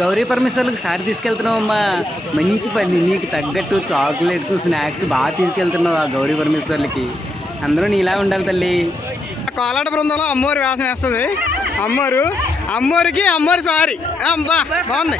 గౌరీ పరమేశ్వర్లకు సారి తీసుకెళ్తున్నావు అమ్మా. మంచి పని. నీకు తగ్గట్టు చాక్లెట్స్ స్నాక్స్ బాగా తీసుకెళ్తున్నావు ఆ గౌరీ పరమేశ్వర్లకి. అందరూ నీలా ఉండాలి తల్లి. కోలాట బృందంలో అమ్మవారి వేషం వేస్తుంది. అమ్మవారు అమ్మవారికి అమ్మవారి సారీ. అమ్మా బాగుంది.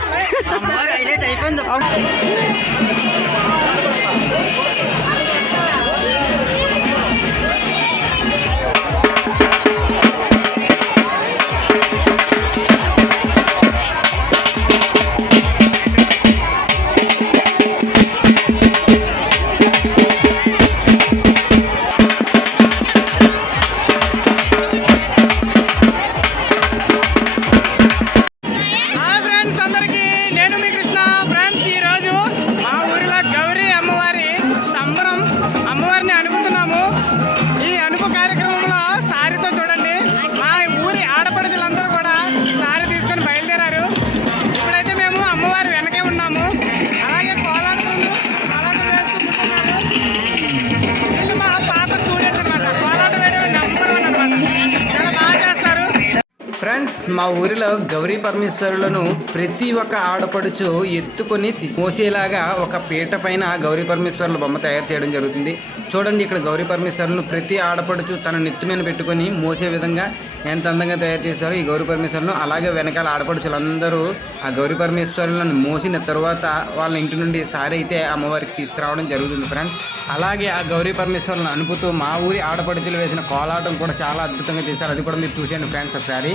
మా ఊరిలో గౌరీ పరమేశ్వరులను ప్రతి ఒక్క ఆడపడుచు ఎత్తుకొని మోసేలాగా ఒక పీట పైన గౌరీ పరమేశ్వరుల బొమ్మ తయారు చేయడం జరుగుతుంది. చూడండి ఇక్కడ గౌరీ పరమేశ్వరులను ప్రతి ఆడపడుచు తన నెత్తి మీద పెట్టుకొని మోసే విధంగా ఎంత అందంగా తయారు చేశారో ఈ గౌరీ పరమేశ్వరులను అలాగే వెనకాల ఆడపడుచులందరూ ఆ గౌరీ పరమేశ్వరులను మోసిన తర్వాత వాళ్ళ ఇంటి నుండి సారి అయితే అమ్మవారికి తీసుకురావడం జరుగుతుంది ఫ్రెండ్స్. అలాగే ఆ గౌరీ పరమేశ్వరులను అనుపుతూ మా ఊరి ఆడపడుచులు వేసిన కోలాటం కూడా చాలా అద్భుతంగా చేశారు. అది కూడా మీరు చూసేయండి ఫ్రెండ్స్ ఒకసారి.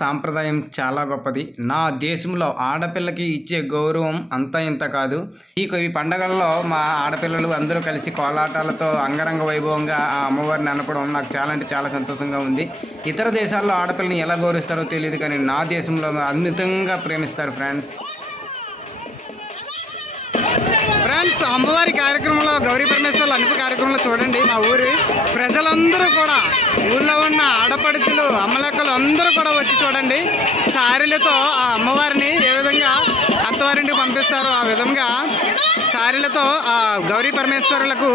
సాంప్రదాయం చాలా గొప్పది. నా దేశంలో ఆడపిల్లకి ఇచ్చే గౌరవం అంత ఇంత కాదు. ఈ కొవి పండగల్లో మా ఆడపిల్లలు అందరూ కలిసి కోలాటాలతో అంగరంగ వైభవంగా ఆ అమ్మవారిని అనపడం నాకు చాలా అంటే చాలా సంతోషంగా ఉంది. ఇతర దేశాల్లో ఆడపిల్లని ఎలా గౌరవిస్తారో తెలియదు కానీ నా దేశంలో అద్భుతంగా ప్రేమిస్తారు ఫ్రెండ్స్. ఫ్రెండ్స్ అమ్మవారి కార్యక్రమంలో గౌరీ పరమేశ్వర్లు అనుపు కార్యక్రమంలో చూడండి మా ఊరి ప్రజలందరూ కూడా ఊళ్ళో ఉన్న ఆడపడుచులు అమ్మలక్కలు అందరూ కూడా వచ్చి చూడండి. సారీలతో ఆ అమ్మవారిని ఏ విధంగా అత్తవారింటికి పంపిస్తారో ఆ విధంగా సారీలతో ఆ గౌరీ పరమేశ్వరులకు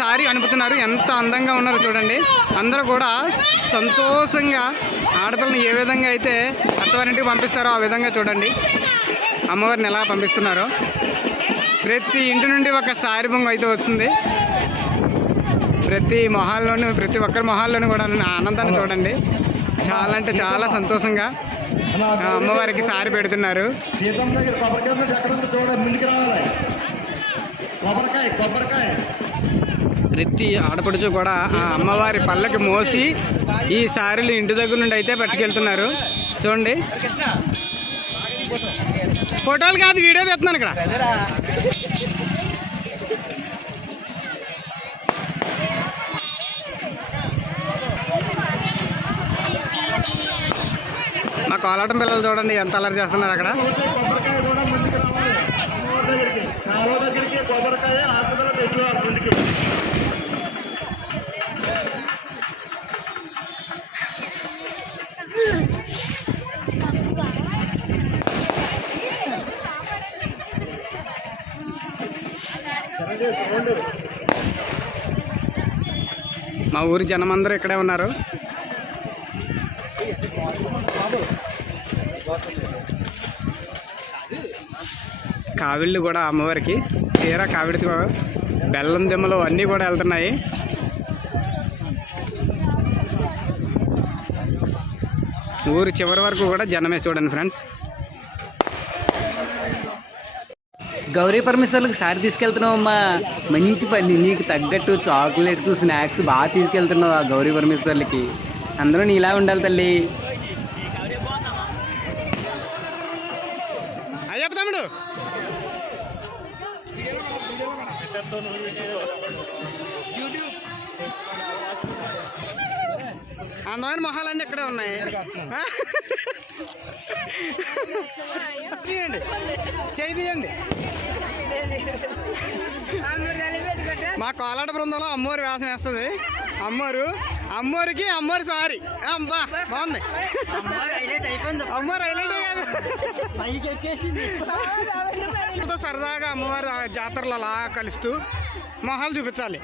సారీ అనుపుతున్నారు. ఎంత అందంగా ఉన్నారో చూడండి. అందరూ కూడా సంతోషంగా ఆడపిల్లని ఏ విధంగా అయితే అత్తవారింటికి పంపిస్తారో ఆ విధంగా చూడండి. అమ్మవారిని ఎలా పంపిస్తున్నారో. ప్రతి ఇంటి నుండి ఒక సారి బొంగు అయితే వస్తుంది. ప్రతి మొహాల్లోనూ ప్రతి ఒక్కరి మొహాల్లోనూ కూడా ఆనందాన్ని చూడండి. చాలా అంటే చాలా సంతోషంగా అమ్మవారికి సారి పెడుతున్నారు. ప్రతి ఆడపడుచు కూడా ఆ అమ్మవారి పల్లకి మోసి ఈ సారీలు ఇంటి దగ్గర నుండి అయితే పట్టుకెళ్తున్నారు. చూడండి. ఫోటోలు కాదు వీడియో తెస్తున్నాను ఇక్కడ. మా కోలాటం పిల్లలు చూడండి ఎంత అలర్ చేస్తున్నారు అక్కడ. ఊరి జనం అందరూ ఇక్కడే ఉన్నారు. కావిళ్ళు కూడా అమ్మవారికి చీర కావిడికి బెల్లం దిమ్మలు అన్నీ కూడా వెళ్తున్నాయి. ఊరు చివరి వరకు కూడా జనమే చూడండి ఫ్రెండ్స్. గౌరీ పరమేశ్వర్లకు సారి తీసుకెళ్తున్నావమ్మా మంచి పని. నీకు తగ్గట్టు చాక్లెట్స్ స్నాక్స్ బాగా తీసుకెళ్తున్నావు ఆ గౌరీ పరమేశ్వర్లకి. అందరూ నీలా ఉండాలి తల్లి. మొహాలన్నీ ఇక్కడే ఉన్నాయి. తీయండి. చేయి తీయండి. మా కోలాట బృందంలో అమ్మవారి వేసం వేస్తుంది. అమ్మవారు అమ్మవారికి అమ్మవారి సారీ. అబ్బా బాగుంది. అమ్మవారు హైలైట్ సరదాగా అమ్మవారి జాతరలు అలా కలుస్తూ మొహాలు చూపించాలి.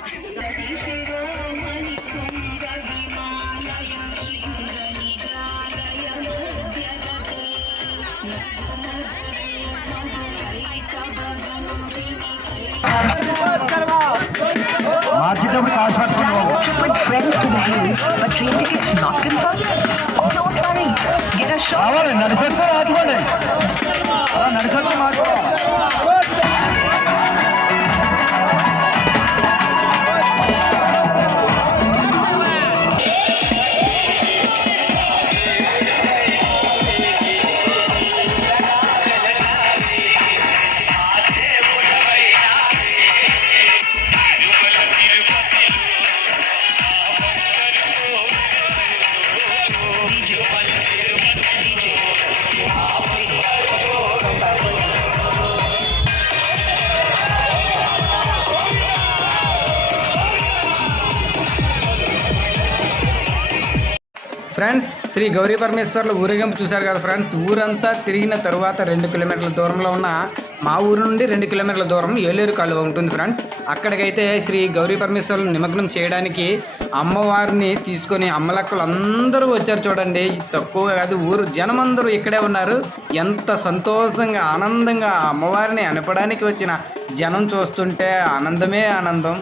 Friends to the hills, but train tickets not confirmed? Oh, don't worry. Get a shot. Friends Sri Gauri పరమేశ్వర్ల ఊరేగింపు చూశారు కదా ఫ్రెండ్స్? ఊరంతా తిరిగిన తరువాత రెండు కిలోమీటర్ల దూరంలో ఉన్న మా ఊరు నుండి రెండు కిలోమీటర్ల దూరం ఏలేరు కాలువ ఉంటుంది ఫ్రెండ్స్. అక్కడికైతే శ్రీ గౌరీ పరమేశ్వర్లను నిమగ్నం చేయడానికి అమ్మవారిని తీసుకొని అమ్మలక్కలు అందరూ వచ్చారు చూడండి. తక్కువ కాదు ఊరు జనం అందరూ ఇక్కడే ఉన్నారు. ఎంత సంతోషంగా ఆనందంగా అమ్మవారిని అనపడానికి వచ్చిన జనం చూస్తుంటే ఆనందమే ఆనందం.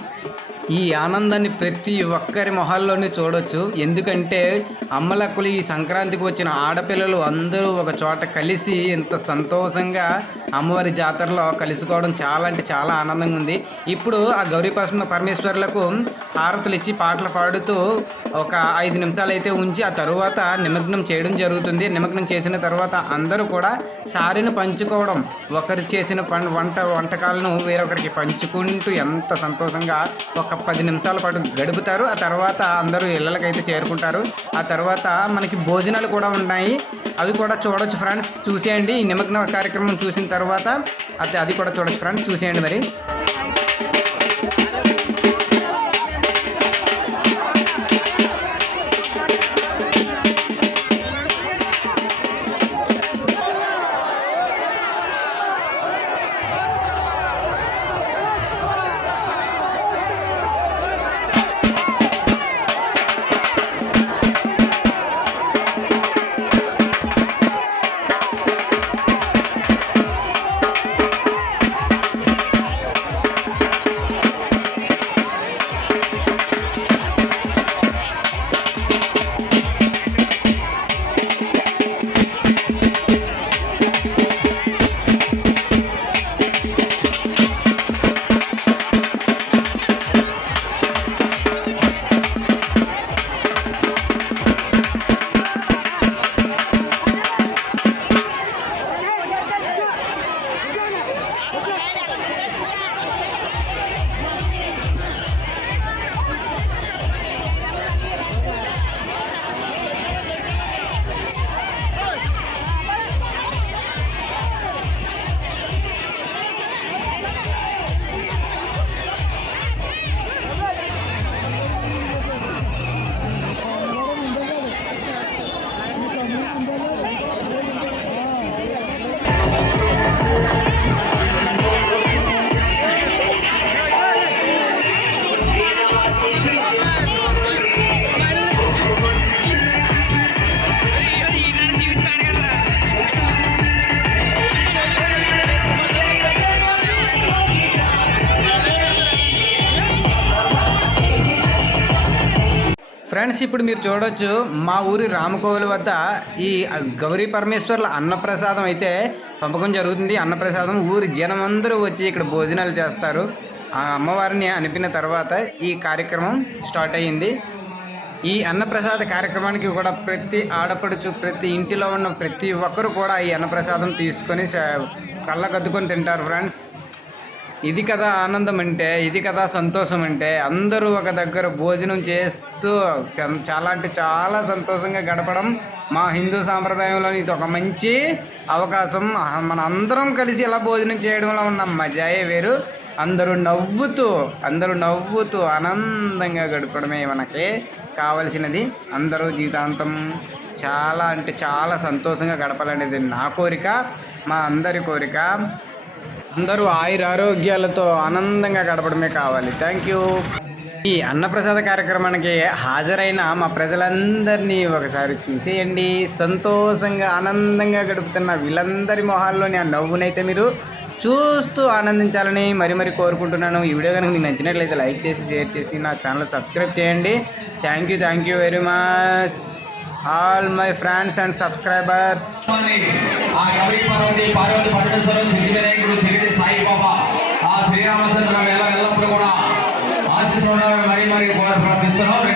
ఈ ఆనందాన్ని ప్రతి ఒక్కరి మొహాల్లోనే చూడొచ్చు. ఎందుకంటే అమ్మలక్కులు ఈ సంక్రాంతికి వచ్చిన ఆడపిల్లలు అందరూ ఒక చోట కలిసి ఇంత సంతోషంగా అమ్మవారి జాతరలో కలుసుకోవడం చాలా అంటే చాలా ఆనందంగా ఉంది. ఇప్పుడు ఆ గౌరీ పరమేశ్వరులకు హారతులు ఇచ్చి పాటలు పాడుతూ ఒక ఐదు నిమిషాలు అయితే ఉంచి ఆ తరువాత నిమగ్నం చేయడం జరుగుతుంది. నిమగ్నం చేసిన తర్వాత అందరూ కూడా సారిని పంచుకోవడం ఒకరు చేసిన వంట వంటకాలను వేరొకరికి పంచుకుంటూ ఎంత సంతోషంగా ఒక పది నిమిషాల పాటు గడుపుతారు. ఆ తర్వాత అందరూ ఇళ్ళకైతే చేరుకుంటారు. ఆ తర్వాత మనకి భోజనాలు కూడా ఉన్నాయి. అవి కూడా చూడొచ్చు ఫ్రెండ్స్. చూసేయండి. ఈ నిమగ్న కార్యక్రమం చూసిన తర్వాత అది అది కూడా చూడొచ్చు ఫ్రెండ్స్. చూసేయండి మరి. ఫ్రెండ్స్ ఇప్పుడు మీరు చూడొచ్చు మా ఊరి రామకోవిల వద్ద ఈ గౌరీ పరమేశ్వర్ల అన్నప్రసాదం అయితే పంపకం జరుగుతుంది. అన్నప్రసాదం ఊరి జనం అందరూ వచ్చి ఇక్కడ భోజనాలు చేస్తారు. ఆ అమ్మవారిని అనిపిన తర్వాత ఈ కార్యక్రమం స్టార్ట్ అయ్యింది. ఈ అన్నప్రసాద కార్యక్రమానికి కూడా ప్రతి ఆడపడుచు ప్రతి ఇంటిలో ఉన్న ప్రతి ఒక్కరు కూడా ఈ అన్నప్రసాదం తీసుకొని కళ్ళకద్దుకొని తింటారు ఫ్రెండ్స్. ఇది కదా ఆనందం అంటే ఇది కదా సంతోషం అంటే అందరూ ఒక దగ్గర భోజనం చేస్తూ చాలా అంటే చాలా సంతోషంగా గడపడం మా హిందూ సాంప్రదాయంలో ఇది ఒక మంచి అవకాశం. మన అందరం కలిసి ఇలా భోజనం చేయడంలో ఉన్న మజాయే వేరు. అందరూ నవ్వుతూ అందరూ నవ్వుతూ ఆనందంగా గడపడమే మనకి కావలసినది. అందరూ జీవితాంతం చాలా అంటే చాలా సంతోషంగా గడపాలనేది నా కోరిక మా అందరి కోరిక. అందరూ ఆయుర ఆరోగ్యాలతో ఆనందంగా గడపడమే కావాలి. థ్యాంక్ యూ ఈ అన్నప్రసాద కార్యక్రమానికి హాజరైన మా ప్రజలందరినీ ఒకసారి చూసేయండి. సంతోషంగా ఆనందంగా గడుపుతున్న వీళ్ళందరి మొహాల్లోని ఆ నవ్వునైతే మీరు చూస్తూ ఆనందించాలని మరి మరి కోరుకుంటున్నాను. ఈ వీడియో కనుక మీకు నచ్చినట్లయితే లైక్ చేసి షేర్ చేసి నా ఛానల్ సబ్స్క్రైబ్ చేయండి. Thank you thank you very much all my friends and subscribers Saibaba ఆ శ్రీరామచంద్రం ఎలా ఎల్లప్పుడూ కూడా ఆశిస్తున్నామని మరీ మరీ ప్రార్థిస్తున్నాం